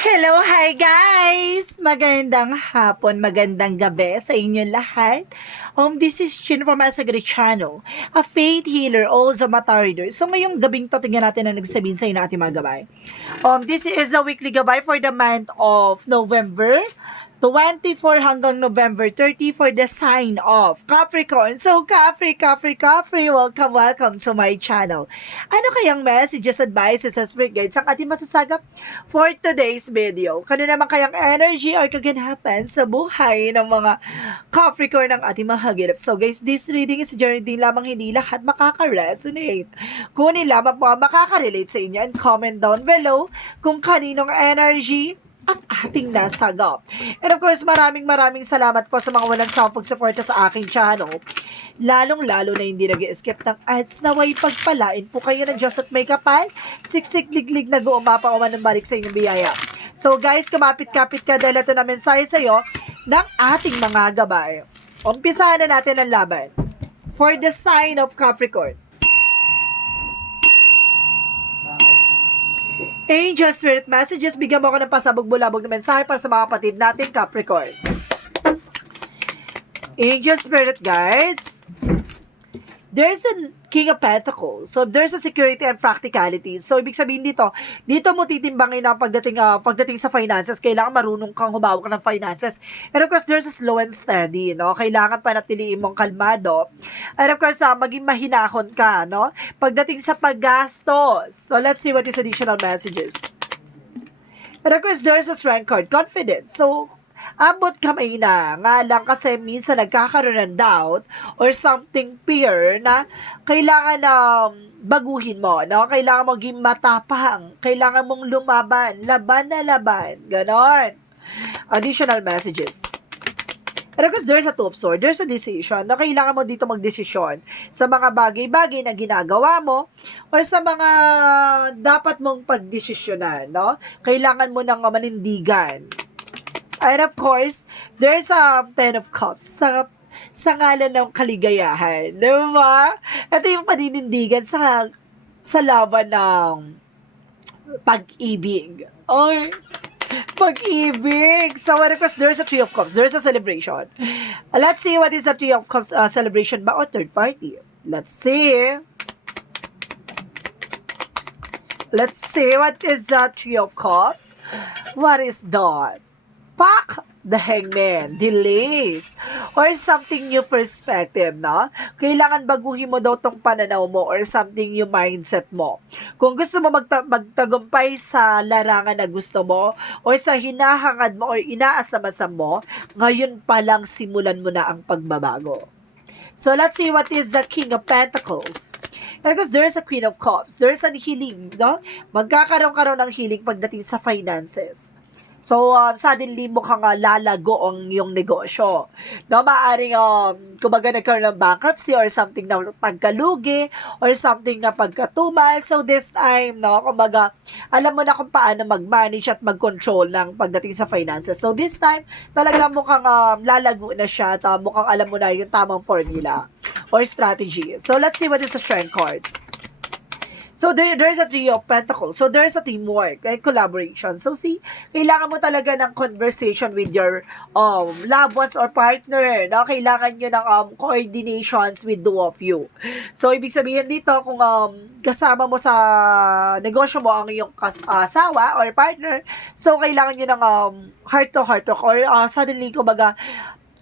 Hello, hi guys! Magandang hapon, magandang gabi sa inyo lahat. This is Chin from Asagari Channel, a faith healer, also matar-reader. So ngayong gabing to, tingnan natin ang nagsabihin sa inyo ating mga gabay. This is a weekly gabay for the month of November 24 hanggang November 30 for the sign of Capricorn. So, Capri, welcome to my channel. Ano kayang messages, advices, and spirit guides ang ating masasagap for today's video? Kano naman kayang energy or kaganapan sa buhay ng mga Capricorn ng ating mahagilap? So, guys, this reading is journey din lamang, hindi lahat makaka-resonate. Kunin lamang po ang makaka-relate sa inyo and comment down below kung kaninong energy ang ating nasagap. And of course, maraming salamat po sa mga walang sawang pagsuporta sa aking channel. Lalong-lalo na hindi nag-skip ng ads, naway pagpalain po kayo ng Diyos at may kapal, siksik liglig na guumapa ng balik sa inyong biyaya. So guys, kumapit-kapit ka dahil ito na mensahe sa iyo ng ating mga gabay. Umpisahan na natin ang laban. For the sign of Capricorn. Angel Spirit Messages, bigyan mo ako ng pasabog-bulabog na mensahe para sa mga kapatid natin Capricorn. Angel Spirit Guides, there's a King of Pentacles. So, there's a security and practicality. So, ibig sabihin dito mo titimbangin ang pagdating sa finances. Kailangan marunong kang humawak ng finances. And of course, there's a slow and steady, no? Kailangan panatiliin mong kalmado. And of course, maging mahinahon ka, no? Pagdating sa paggastos. So, let's see what is additional messages. And of course, there's a strength card, confidence. So, abot kamay na nga lang kasi minsan nagkakaroon ng doubt or something fear na kailangan baguhin mo, no? Kailangan mo maging matapang, kailangan mong lumaban, laban na laban, ganon. Additional messages. And of course, there's a Two of Swords, there's a decision na kailangan mo dito magdesisyon sa mga bagay-bagay na ginagawa mo or sa mga dapat mong pagdesisyonan, no? Kailangan mo nang manindigan. And of course, there's a Ten of Cups sa ngalan ng kaligayahan. Diba? Ito yung paninindigan sa laban ng pag-ibig. Or pag-ibig. So, of course, there's a Three of Cups. There's a celebration. Let's see what is the Three of Cups celebration ba o third party. Let's see. Let's see what is the Three of Cups. What is that? Pack the Hangman, delays, or something new perspective, no? Kailangan baguhin mo daw tong pananaw mo or something new mindset mo. Kung gusto mo magtagumpay sa larangan na gusto mo or sa hinahangad mo or inaasam-asam mo, ngayon pa lang simulan mo na ang pagbabago. So let's see what is the King of Pentacles. Because there's a Queen of Cups. There's a healing, no? Magkakaroon ng healing pagdating sa finances. So, suddenly mukhang lalago ang iyong negosyo. No, maaaring, kumbaga nagkaroon ng bankruptcy or something na pagkalugi or something na pagkatumal. So, this time, no, kumbaga, alam mo na kung paano mag-manage at mag-control ng pagdating sa finances. So, this time, talaga mukhang lalago na siya at mukhang alam mo na yung tamang formula or strategy. So, let's see what is the strength card. So, there's a Three of Pentacles. So, there's a teamwork and collaboration. So, see, kailangan mo talaga ng conversation with your loved ones or partner. No? Kailangan nyo ng coordinations with two of you. So, ibig sabihin dito, kung kasama mo sa negosyo mo ang iyong asawa or partner, so, kailangan nyo ng heart-to-heart talk or suddenly, kumbaga,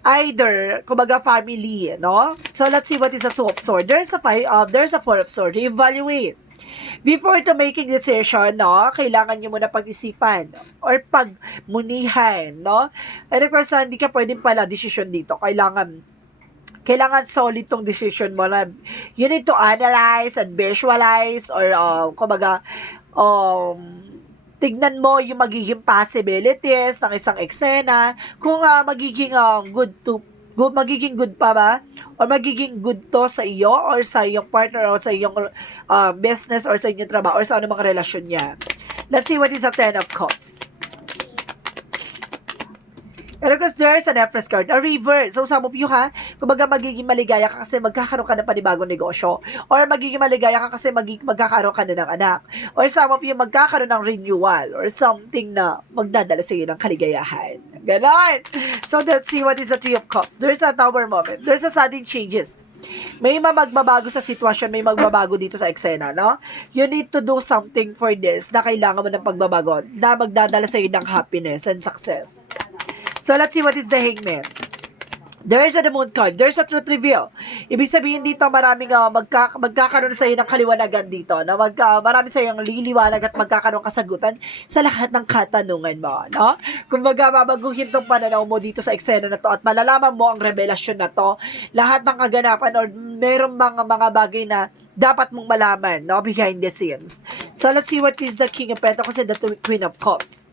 either, kumbaga, family, no? So, let's see what is a Two of Swords. There's a Four of Swords. Evaluate. Before to making decision, no, kailangan nyo muna pag-isipan or pagmunihan, no? And of course, hindi ka pwedeng pala decision dito. Kailangan solid tong decision mo na you need to analyze and visualize or, kumbaga, tignan mo yung magiging possibilities ng isang eksena, kung magiging magiging good pa ba? Or magiging good to sa iyo or sa iyong partner or sa iyong business or sa inyong trabaho or sa anumang relasyon niya. Let's see what is a Ten of Cups. And of course, there's an Empress card, a river. So, some of you ha, kumbaga magiging maligaya ka kasi magkakaroon ka ng panibagong negosyo. Or magiging maligaya ka kasi magkakaroon ka na ng anak. Or some of you magkakaroon ng renewal. Or something na magdadala sa iyo ng kaligayahan. Ganon. So, let's see what is the Three of Cups. There's a tower moment. There's a sudden changes. May magbabago sa sitwasyon, may magbabago dito sa eksena, no? You need to do something for this na kailangan mo ng pagbabago na magdadala sa iyo ng happiness and success. So, let's see what is the Hangman. There's a Moon card. There's a truth reveal. Ibig sabihin dito, maraming magkakaroon sa iyo ng kaliwanagan dito. Na marami sa iyong liliwanag at magkakaroon kasagutan sa lahat ng katanungan mo. No? Kung babaguhin tong pananaw mo dito sa eksena na to at malalaman mo ang revelasyon na to, lahat ng kaganapan or merong mga bagay na dapat mong malaman, no, behind the scenes. So, let's see what is the King of Pentacles and the Queen of Cups.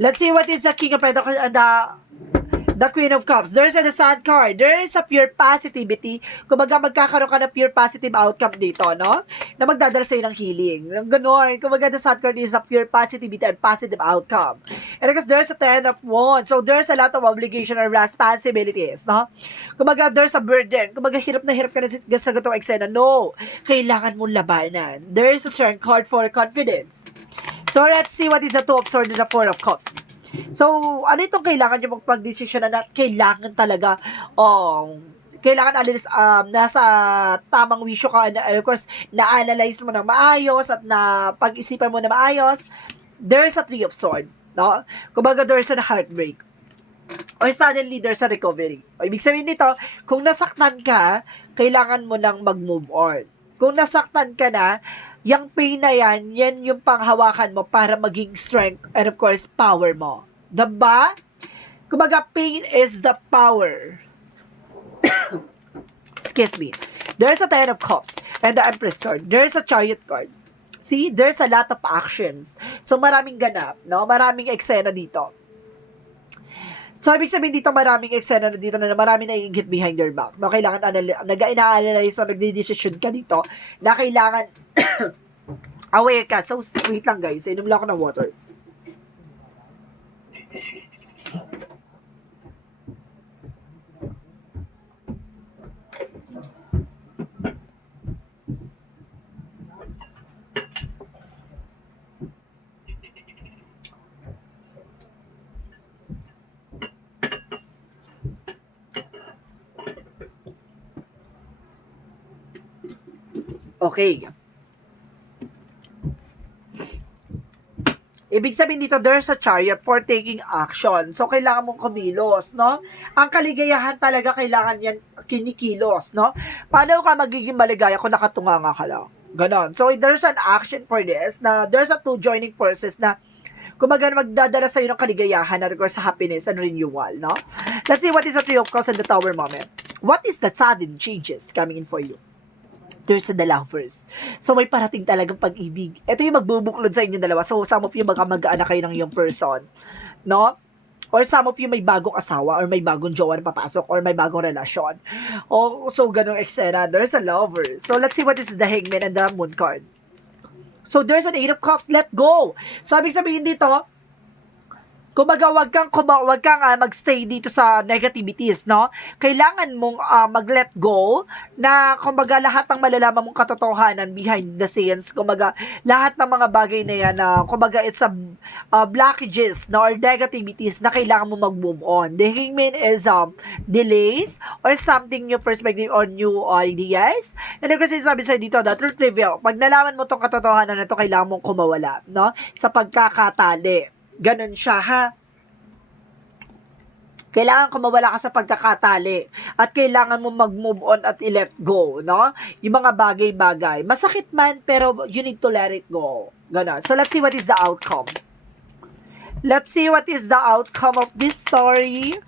Let's see what is the King of Pentacles and the Queen of Cups. There's a Sun card. There is a pure positivity. Kumbaga magkakaroon ka ng pure positive outcome dito, no? Na magdadala sa'yo ng healing. Ganon. Kumbaga the Sun card is a pure positivity and positive outcome. And because there's a Ten of Wands. So there's a lot of obligation or responsibilities, no? Kumbaga there's a burden. Kumbaga hirap na ka na sa gatong eksena. No. Kailangan mong labanan. There is a Strength card for confidence. So let's see what is the Two of Swords and the Four of Cups. So, ano itong kailangan nyo magpag-desisyon na kailangan talaga, kailangan nasa tamang wisyo ka, of course, na-analyze mo na maayos at na pag-isipan mo na maayos. There's a Three of Swords, no? Kumbaga, there's a heartbreak. Or suddenly, there's a recovery. O, ibig sabihin dito, kung nasaktan ka, kailangan mo nang mag-move on. Kung nasaktan ka na, yung pain na yan yung panghawakan mo para maging strength and of course, power mo. Diba? Kumbaga, pain is the power. Excuse me. There's a Ten of Cups and the Empress card. There's a Chariot card. See, there's a lot of actions. So, maraming ganap, no? Maraming eksena dito. So, ibig sabihin dito, maraming eksena na dito na maraming naiingit behind your back. No, kailangan nag-ina-analyze o nagdi-decision ka dito na kailangan aware ka. So, wait lang guys. Inom lang ako ng water. Okay. Ibig sabihin dito, there's a Chariot for taking action. So, kailangan mong kumilos, no? Ang kaligayahan talaga, kailangan yan kinikilos, no? Paano ka magiging maligaya kung nakatunganga ka lang? Ganon. So, there's an action for this, na there's a two joining forces na kumaga magdadala sa'yo ng kaligayahan at of course, happiness and renewal, no? Let's see what is the Three of Cups and the Tower moment. What is the sudden changes coming in for you? There's the Lovers. So, may parating talagang pag-ibig. Ito yung magbubuklod sa inyong dalawa. So, some of you mag-anak kayo ng iyong person. No? Or some of you may bagong asawa or may bagong jowa na papasok or may bagong relasyon. O, so, ganong eksena. There's a Lover. So, let's see what is the Hangman and the Moon card. So, there's an Eight of Cups. Let go. So, ibig sabihin dito, kumbaga, wag kang magstay dito sa negativities, no? Kailangan mong mag-let go na, kumbaga, lahat ng malalaman mong katotohanan behind the scenes, kumbaga, lahat ng mga bagay na yan, kumbaga, it's a blockages, no? Or negativities na kailangan mo mag-move on. The Hangman is delays or something new perspective or new ideas. And kasi sabi sa'yo dito, the truth reveal. Pag nalaman mo tong katotohanan na to, kailangan mong kumawala, no? Sa pagkakatali. Ganon siya, ha? Kailangan kumawala ka sa pagkakatali at kailangan mo mag-move on at i-let go, no? Yung mga bagay-bagay. Masakit man, pero you need to let it go. Ganon. So, let's see what is the outcome. Let's see what is the outcome of this story.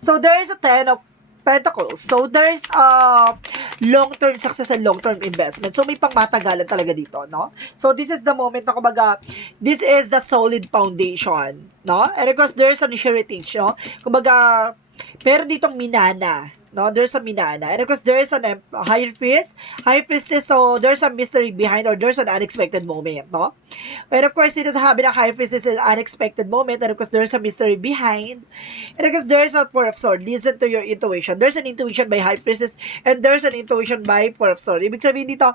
So, there is a Ten of Pentacles. So, there's long-term success and long-term investment. So, may pangmatagalan talaga dito, no? So, this is the moment na, kumbaga, this is the solid foundation, no? And of course, there's an heritage, no? Kumbaga, pero ditong minana, no? There's a minana. And of course, there's an high priest. High priestess, so there's a mystery behind or there's an unexpected moment, no? And of course, sinasabi ng high priestess is an unexpected moment. And of course, there's a mystery behind. And of course, there's a four of swords. Listen to your intuition. There's an intuition by high priestess and there's an intuition by four of swords. Ibig sabihin dito,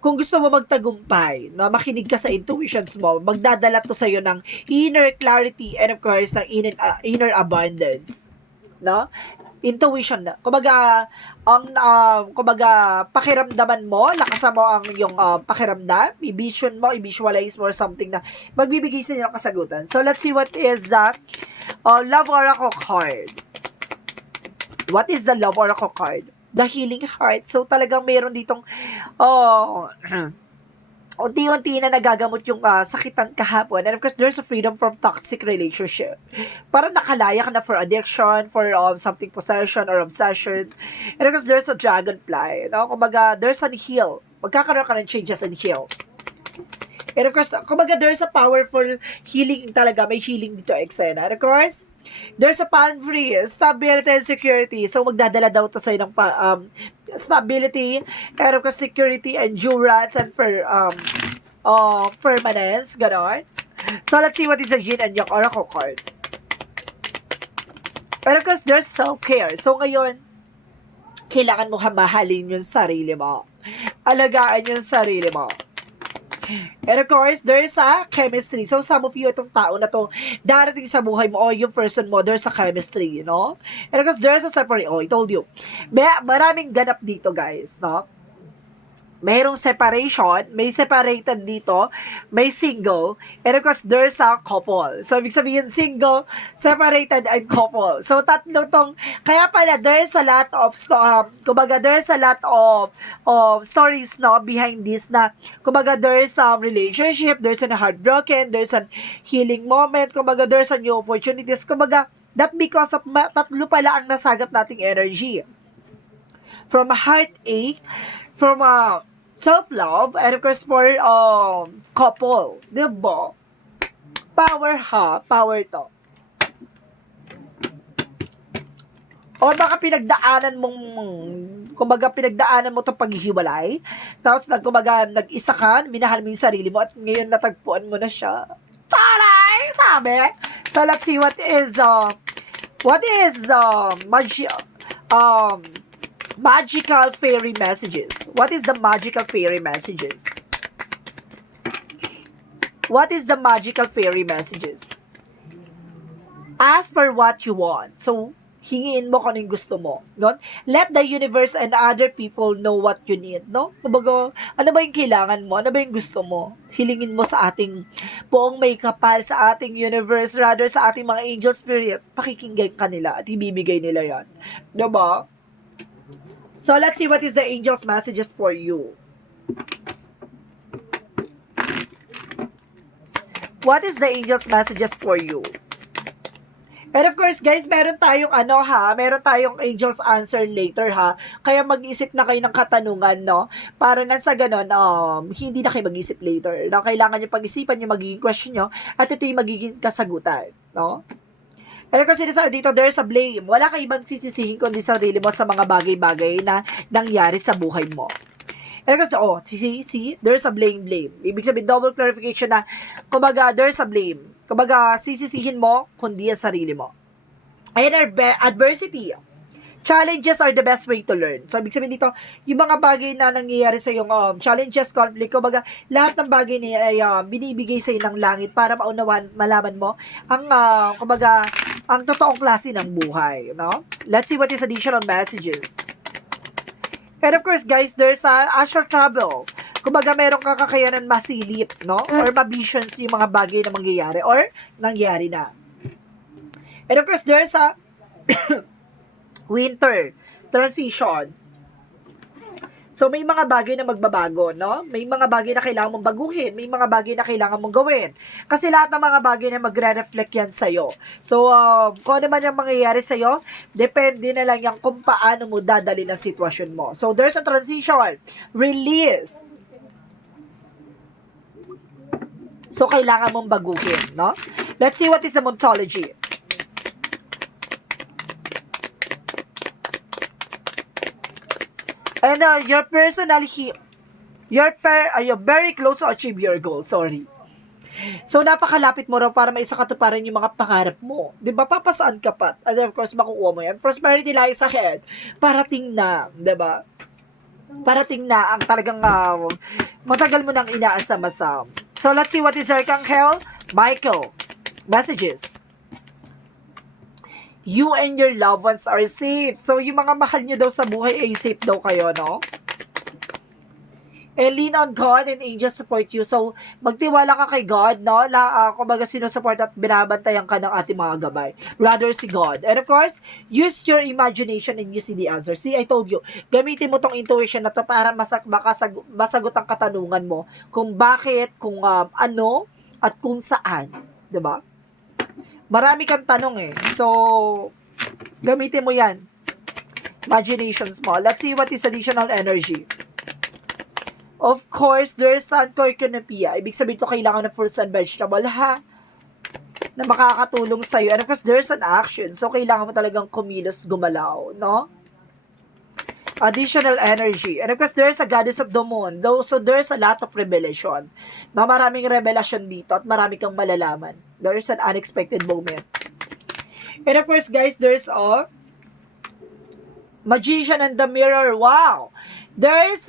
kung gusto mo magtagumpay, no, makinig ka sa intuitions mo, magdadala to sa'yo ng inner clarity and of course, ng inner abundance. No? Intuition na. Kumbaga, pakiramdaman mo, lakasan mo ang yung pakiramdam, i-vision mo, i-visualize mo or something na magbibigay sa inyo ng kasagutan. So, let's see what is the Love Oracle card. What is the Love Oracle card? The Healing Heart. So, talagang meron ditong unti-unti na nagagamot yung sakitan kahapon. And of course, there's a freedom from toxic relationship. Parang nakalaya ka na for addiction, for something possession or obsession. And of course, there's a dragonfly. No? Kumbaga, there's an heal. Magkakaroon ka ng changes and heal. And of course, kumbaga, there's a powerful healing talaga. May healing dito, eksena. And of course, there's a palm free, stability and security. So, magdadala daw to sa'yo ng stability, and of course, security, endurance, and permanence. Ganon. So, let's see what is the Yin and Yang Oracle card. And of course, there's self-care. So, ngayon, kailangan mo mahalin yung sarili mo. Alagaan yung sarili mo. And of course, there's a chemistry. So, some of you, itong tao na to, darating sa buhay mo, o yung person mo, there's a chemistry, you know? And of course, there's a separate, I told you. Maraming ganap dito, guys, no? Mayroong separation, may separated dito, may single, and of course, there's a couple. So, ibig sabihin, single, separated, and couple. So, tatlo tong, kaya pala, there's a lot of, kumbaga, there's a lot of stories, no, behind this na, kumbaga, there's a relationship, there's a heartbroken, there's a healing moment, kumbaga, there's a new opportunities, kumbaga, that because of, tatlo pala ang nasagap nating energy. From a heartache, from a self-love, and of course for couple. Diba? Power ha. Power to. O baka pinagdaanan mo itong paghihiwalay, tapos nag-isa ka, minahal mo yung sarili mo, at ngayon natagpuan mo na siya. Taray! Sabi! So let's see what is magical fairy messages. What is the magical fairy messages? What is the magical fairy messages? Ask for what you want. So, hingiin mo kung anong gusto mo. No? Let the universe and other people know what you need. No? Kumbaga, ano ba yung kailangan mo? Ano ba yung gusto mo? Hilingin mo sa ating buong may kapal, sa ating universe, rather sa ating mga angel spirit. Pakikinggan ka nila at ibibigay nila yan. Diba? So, let's see what is the angel's messages for you. What is the angel's messages for you? And of course, guys, meron tayong angel's answer later, ha? Kaya mag-isip na kayo ng katanungan, no? Para na sa ganon, hindi na kayo mag-isip later. No? Kailangan nyo pag-isipan yung magiging question nyo at ito yung magiging kasagutan, no? Pero kasi dito, there's a blame. Wala kang ibang sisisihin kundi sarili mo sa mga bagay-bagay na nangyari sa buhay mo. And kasi, there's a blame. Ibig sabihin, double clarification na, kumbaga, there's a blame. Kumbaga, sisisihin mo kundi ang sarili mo. And adversity. Challenges are the best way to learn. So, ibig sabihin dito, yung mga bagay na nangyayari sa yung challenges, conflict, kumbaga, lahat ng bagay niya ay binibigay sa ng langit para malaman mo ang, kumbaga, ang totoong klase ng buhay, no? Let's see what is additional messages. And of course, guys, there's astral travel. Kumbaga, meron kang kakayanan masilip, no? Or ma-visions yung mga bagay na mangyayari or nangyari na. And of course, there's a winter transition. So, may mga bagay na magbabago, no? May mga bagay na kailangan mong baguhin. May mga bagay na kailangan mong gawin. Kasi lahat ng mga bagay na magre-reflect yan sa'yo. So, kung ano man yung mangyayari sa'yo, depende na lang yan kung paano mo dadali ng sitwasyon mo. So, there's a transition. Release. So, kailangan mong baguhin, no? Let's see what is the mythology. And you're very close to achieve your goal. Sorry. So, napakalapit mo raw para maisakatuparan yung mga pangarap mo. Di ba? Papasaan ka pa. And of course, makukuha mo yan. Prosperity lies ahead. Parating na. Di ba? Parating na ang talagang matagal mo nang inaasam-asam. So, let's see what is Archangel Michael. Messages. You and your loved ones are safe. So, yung mga mahal nyo daw sa buhay ay safe daw kayo, no? And lean on God and angels support you. So, magtiwala ka kay God, no? Kumbaga, sinusupport at binabantayan ka ng ating mga gabay. Rather si God. And of course, use your imagination and you see the answer. See, I told you, gamitin mo tong intuition na to para masagot ang katanungan mo kung bakit, kung ano, at kung saan. Diba? Marami kang tanong eh. So, gamitin mo yan. Imaginations mo. Let's see what is additional energy. Of course, there's sun cornucopia. Ibig sabihin ito kailangan ng fruits and vegetable, ha? Na makakatulong sa'yo. And of course, there's an action. So, kailangan mo talagang kumilos, gumalaw, no? Additional energy. And of course, there's a goddess of the moon. So, there's a lot of revelation. Na maraming revelation dito at marami kang malalaman. There's an unexpected moment. And of course, guys, there's a magician and the mirror. Wow! There's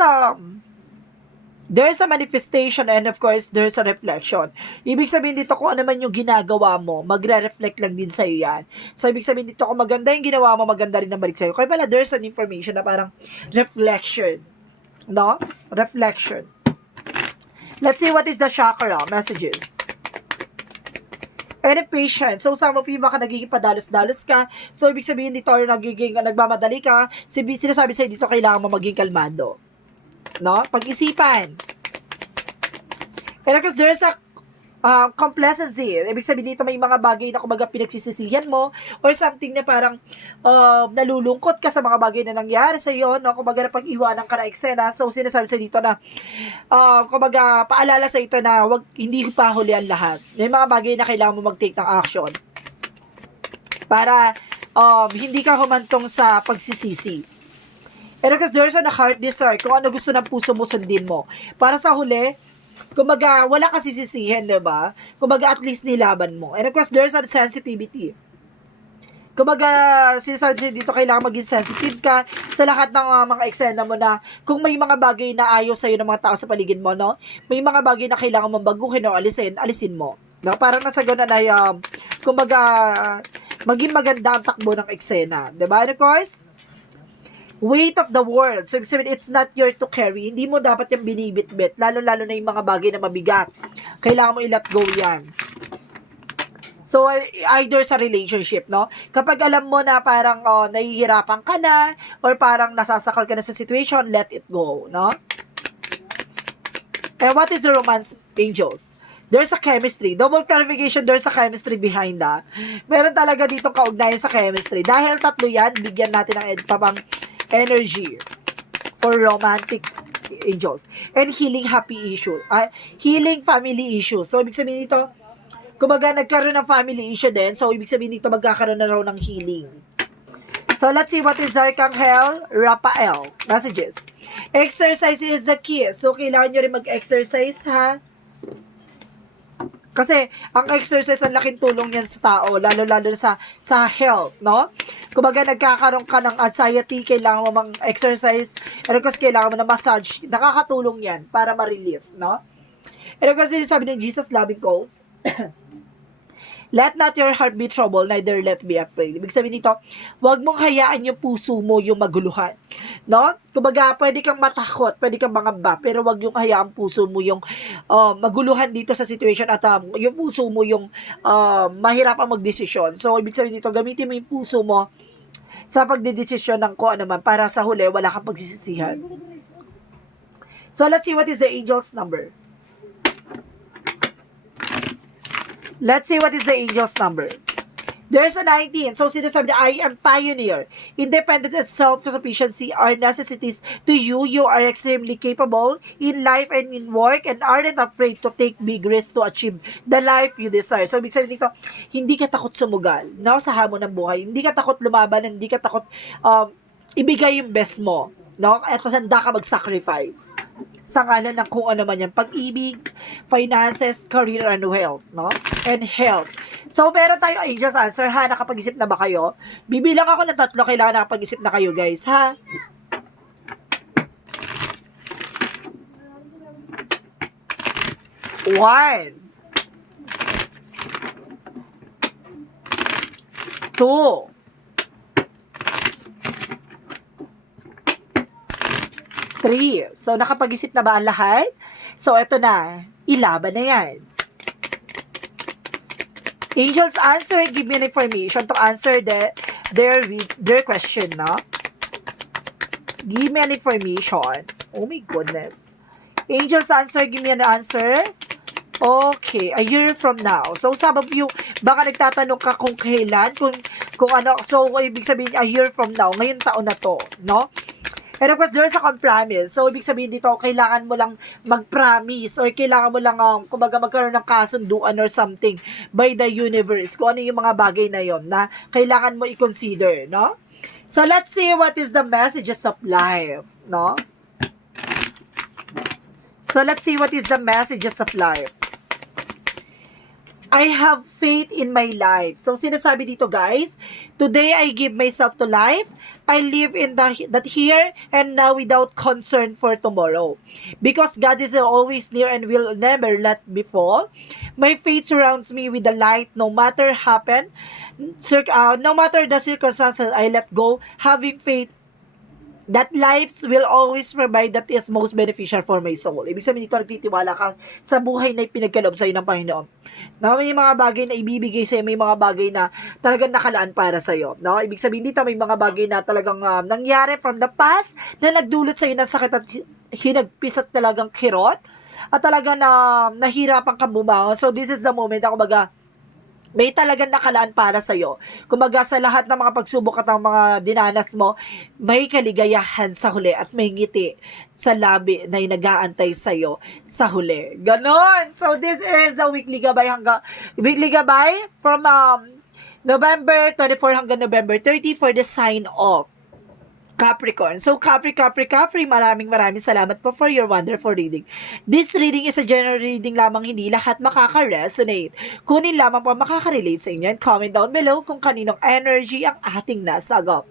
a manifestation and of course, there's a reflection. Ibig sabihin dito kung ano man yung ginagawa mo, magre-reflect lang din sa'yo yan. So, ibig sabihin dito kung maganda yung ginawa mo, maganda rin ang balik sa'yo. Kaya pala, there's an information na parang reflection. No? Reflection. Let's see what is the chakra messages. And patience. So, some of you baka nagiging padalos-dalos ka. So, ibig sabihin dito, nagmamadali ka. Sinasabi sa'yo dito, kailangan mo maging kalmado. No? Pag-isipan. And of course, there's a complacency. Ibig sabihin dito may mga bagay na kumbaga pinagsisisihan mo or something na parang nalulungkot ka sa mga bagay na nangyari sa iyo, no? Kumbaga na pag-iwanan ka na eksena. So, sinasabi sa dito na kumbaga paalala sa ito na hindi pa huli ang lahat. May mga bagay na kailangan mo mag-take ng action para hindi ka humantong sa pagsisisi. And of course, there's a heart desire. Kung ano gusto ng puso mo, sundin mo. Para sa huli, kumbaga, wala ka sisisihin, diba? Kumbaga, at least nilaban mo. And of course, there's a sensitivity. Kumbaga, sinasabi dito, kailangan maging sensitive ka sa lahat ng mga eksena mo na kung may mga bagay na ayaw sa'yo ng mga tao sa paligid mo, no? May mga bagay na kailangan mong baguhin o alisin mo. No? Parang nasa gano'n ay, kumbaga, maging maganda ang takbo ng eksena. Diba? And of course, weight of the world. So, ibig sabihin, it's not your to carry. Hindi mo dapat yung binibit-bit. Lalo-lalo na yung mga bagay na mabigat. Kailangan mo i-let go yan. So, either sa relationship, no? Kapag alam mo na parang nahihirapan ka na or parang nasasakal ka na sa situation, let it go, no? And what is the romance, angels? There's a chemistry. Double clarification, there's a chemistry behind that. Meron talaga dito kaugnayan sa chemistry. Dahil tatlo yan, bigyan natin ng energy for romantic angels and healing happy issue, healing family issues. So, ibig sabihin dito, kumbaga nagkaroon ng family issue din, so ibig sabihin dito magkakaroon na raw ng healing. So, let's see what is Archangel Raphael messages. Exercise is the key. So, kailangan nyo rin mag-exercise, ha? Kasi, ang exercise, ang laking tulong yan sa tao, lalo-lalo sa health, no? Kumbaga, nagkakaroon ka ng anxiety, kailangan mo mang-exercise, and of course, kailangan mo ng massage, nakakatulong yan para ma-relieve, no? And of course, sabi ng Jesus loving quotes, let not your heart be troubled, neither let be afraid. Ibig sabihin dito, huwag mong hayaan yung puso mo yung maguluhan. No? Kumbaga, pwede kang matakot, pwede kang mangamba, pero huwag yung hayaan puso mo yung maguluhan dito sa situation at yung puso mo yung mahirapang magdesisyon. So, ibig sabihin dito, gamitin mo yung puso mo sa pagdedesisyon ng kung ano man para sa huli, wala kang pagsisisihan. So, let's see what is the angel's number. Let's see what is the angel's number. There's a 19. So, sinasabi na, I am pioneer. Independence and self-sufficiency are necessities to you. You are extremely capable in life and in work and aren't afraid to take big risks to achieve the life you desire. So, ibig sabihin dito, hindi ka takot sumugal, no? Sa hamon ng buhay. Hindi ka takot lumaban, hindi ka takot ibigay yung best mo. No? At handa ka mag-sacrifice sa ngalan ng kung ano man yan, pag-ibig, finances, career, and wealth, no? And health. So, meron tayo Angel's answer, ha? Nakapag-isip na ba kayo? Bibilang ako ng 3, kailangan nakapag-isip na kayo, guys, ha? One. 2. 3. So, nakapag-isip na ba ang lahat? So, eto na. Ilaban na yan. Angels, answer. Give me an information to answer their question, no? Give me an information. Oh my goodness. Angels, answer. Give me an answer. Okay, a year from now. So, sabab yung, baka nagtatanong ka kung kailan, kung ano, so, ibig sabihin, a year from now, ngayon taon na to, no? And of course, there's a compromise. So, ibig sabihin dito, kailangan mo lang mag-promise or kailangan mo lang, kumbaga, magkaroon ng kasunduan or something by the universe. Kung ano yung mga bagay na yon na kailangan mo i-consider, no? So, let's see what is the messages of life, no? So, let's see what is the messages of life. I have faith in my life. So, sinasabi dito, guys, today I give myself to life. I live in that here and now without concern for tomorrow. Because God is always near and will never let me fall. My faith surrounds me with the light no matter no matter the circumstances I let go. Having faith that lives will always provide that is most beneficial for my soul. Ibig sabihin dito, nagtitiwala ka sa buhay na pinagkaloob sa'yo ng Panginoon. Na may mga bagay na ibibigay sa'yo, may mga bagay na talagang nakalaan para sa'yo. No? Ibig sabihin dito, may mga bagay na talagang nangyari from the past na nagdulot sa'yo ng sakit at hinagpis at talagang kirot at talagang nahirapan kang bumangon. So, this is the moment ako may talagang nakalaan para sa'yo. Kumbaga sa lahat ng mga pagsubok at ang mga dinanas mo, may kaligayahan sa huli at may ngiti sa labi na nag-aantay sa'yo sa huli. Ganon! So this is a weekly gabay from November 24 hanggang November 30 for the sign of Capricorn. So, Capri, maraming salamat po for your wonderful reading. This reading is a general reading lamang, hindi lahat makaka-resonate. Kunin lamang po makaka-relate sa inyo and comment down below kung kaninong energy ang ating nasagap.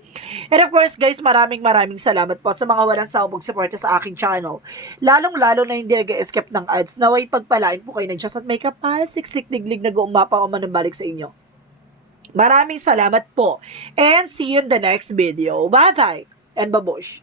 And of course, guys, maraming salamat po sa mga walang sawang suporta sa aking channel. Lalong-lalo na hindi nag-escape ng ads. Naway pagpalain po kayo ng Diyos at may kapasiksik diglig na guumapa o manambalik sa inyo. Maraming salamat po. And see you in the next video. Bye-bye. And babush.